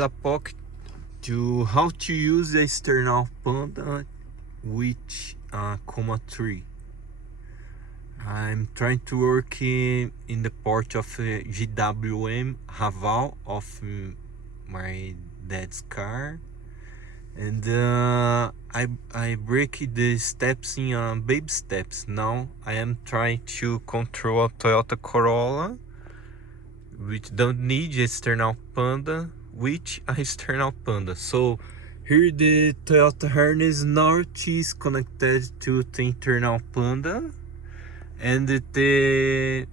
A POC to how to use the external Panda with Comma 3. I'm trying to work in the port of GWM Raval of my dad's car, and I break the steps in baby steps. Now I am trying to control a Toyota Corolla, which don't need external Panda, which external Panda. So here the Toyota harness now is connected to the internal Panda, and the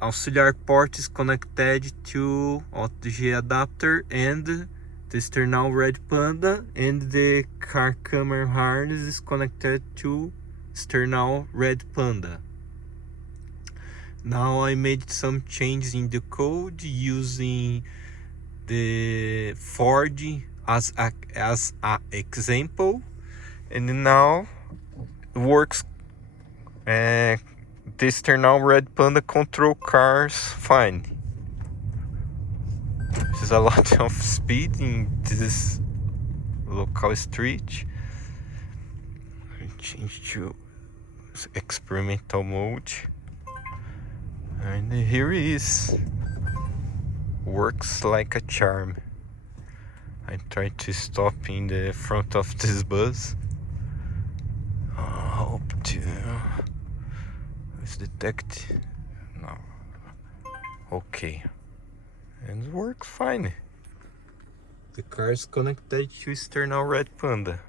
auxiliary port is connected to OTG adapter and the external red Panda, and the car camera harness is connected to external red Panda. Now I made some changes in the code using the Ford as a example, and now it works. The external red Panda control cars fine. There's a lot of speed in this local street. I change to experimental mode. And here it is. Works like a charm. I try to stop in the front of this bus. Hope to detect. No. Okay. And it works fine. The car is connected to external red Panda.